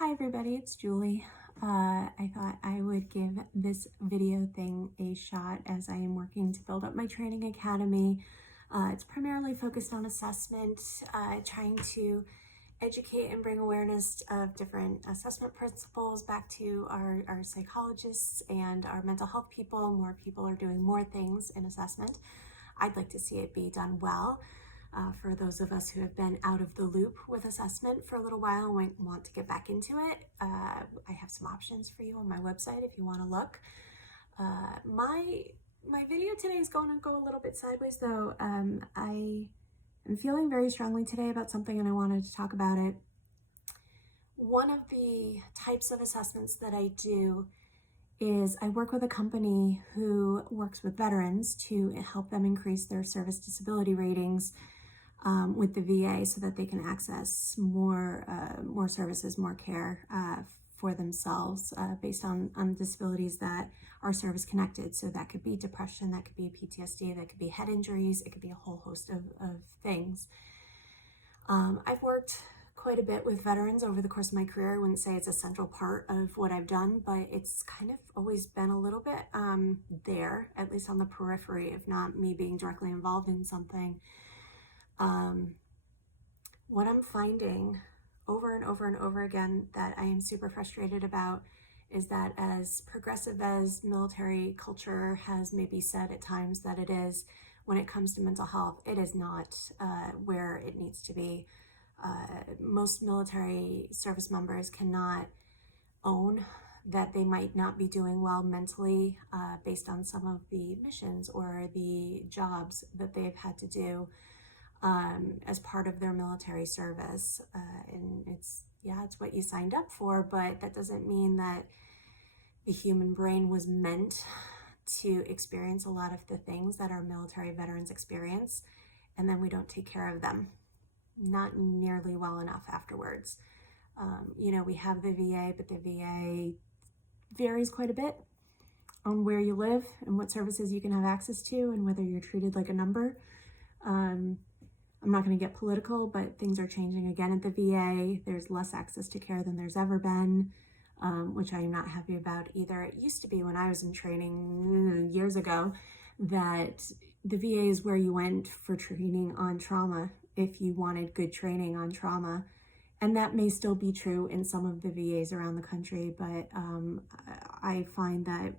Hi everybody, it's Julie. I thought I would give this video thing a shot as I am working to build up my training academy. It's primarily focused on assessment, trying to educate and bring awareness of different assessment principles back to our psychologists and our mental health people. More people are doing more things in assessment. I'd like to see it be done well. For those of us who have been out of the loop with assessment for a little while and want to get back into it, I have some options for you on my website if you want to look. My video today is going to go a little bit sideways though. I am feeling very strongly today about something and I wanted to talk about it. One of the types of assessments that I do is I work with a company who works with veterans to help them increase their service disability ratings with the VA so that they can access more services, more care for themselves based on disabilities that are service connected. So that could be depression, that could be PTSD, that could be head injuries, it could be a whole host of things. I've worked quite a bit with veterans over the course of my career. I wouldn't say it's a central part of what I've done, but it's kind of always been a little bit there, at least on the periphery, if not me being directly involved in something. What I'm finding over and over and over again that I am super frustrated about is that as progressive as military culture has maybe said at times that it is, when it comes to mental health, it is not where it needs to be. Most military service members cannot own that they might not be doing well mentally based on some of the missions or the jobs that they've had to do as part of their military service. And it's what you signed up for, but that doesn't mean that the human brain was meant to experience a lot of the things that our military veterans experience, and then we don't take care of them, not nearly well enough afterwards. We have the VA, but the VA varies quite a bit on where you live and what services you can have access to and whether you're treated like a number. I'm not going to get political, but things are changing again at the VA. There's less access to care than there's ever been, which I'm not happy about either. It used to be when I was in training years ago that the VA is where you went for training on trauma if you wanted good training on trauma. And that may still be true in some of the VAs around the country, but I find that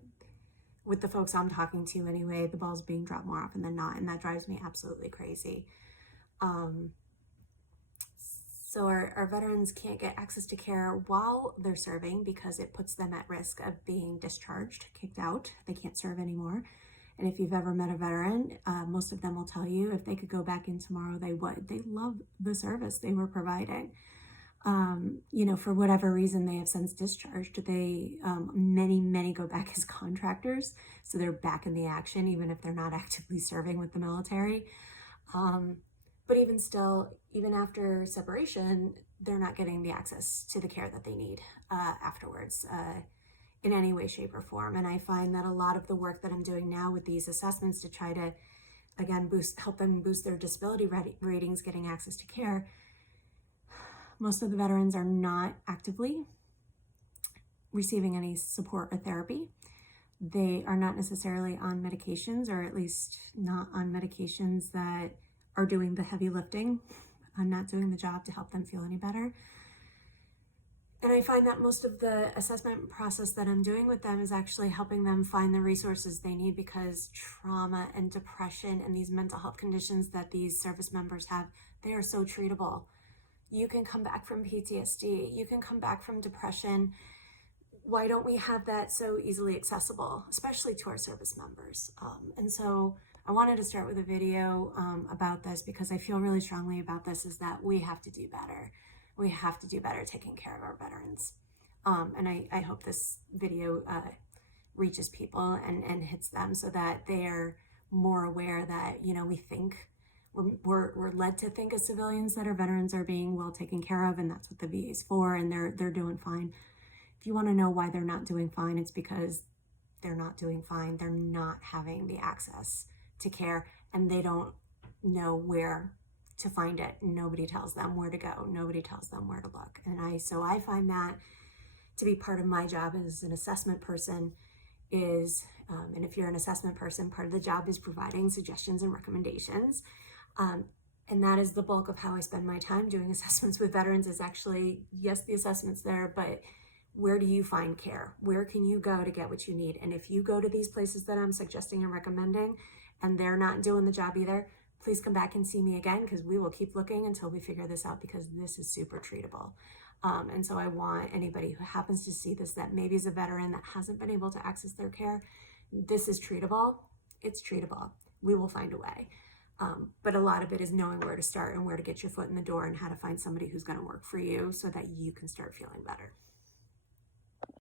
with the folks I'm talking to anyway, the ball's being dropped more often than not, and that drives me absolutely crazy. So our veterans can't get access to care while they're serving because it puts them at risk of being discharged, kicked out. They can't serve anymore. And if you've ever met a veteran, most of them will tell you if they could go back in tomorrow, they would. They love the service they were providing. For whatever reason, they have since discharged. Many go back as contractors. So they're back in the action, even if they're not actively serving with the military. But even still, even after separation, they're not getting the access to the care that they need afterwards in any way, shape, or form. And I find that a lot of the work that I'm doing now with these assessments to try to, again, help them boost their disability ratings, getting access to care, most of the veterans are not actively receiving any support or therapy. They are not necessarily on medications, or at least not on medications that are doing the heavy lifting. I'm not doing the job to help them feel any better. And I find that most of the assessment process that I'm doing with them is actually helping them find the resources they need, because trauma and depression and these mental health conditions that these service members have, they are so treatable. You can come back from PTSD, you can come back from depression. Why don't we have that so easily accessible, especially to our service members? And so I wanted to start with a video about this because I feel really strongly about this, is that we have to do better. We have to do better taking care of our veterans. And I hope this video reaches people and hits them so that they're more aware that, we think, we're led to think as civilians that our veterans are being well taken care of, and that's what the VA is for, and they're doing fine. If you want to know why they're not doing fine, it's because they're not doing fine. They're not having the access to care, and they don't know where to find it. Nobody tells them where to go. Nobody tells them where to look. And so I find that to be part of my job as an assessment person is, and if you're an assessment person, part of the job is providing suggestions and recommendations. And that is the bulk of how I spend my time doing assessments with veterans, is actually, yes, the assessment's there, but where do you find care? Where can you go to get what you need? And if you go to these places that I'm suggesting and recommending and they're not doing the job either, please come back and see me again, because we will keep looking until we figure this out, because this is super treatable. And so I want anybody who happens to see this, that maybe is a veteran that hasn't been able to access their care, this is treatable. It's treatable. We will find a way. But a lot of it is knowing where to start and where to get your foot in the door and how to find somebody who's going to work for you so that you can start feeling better.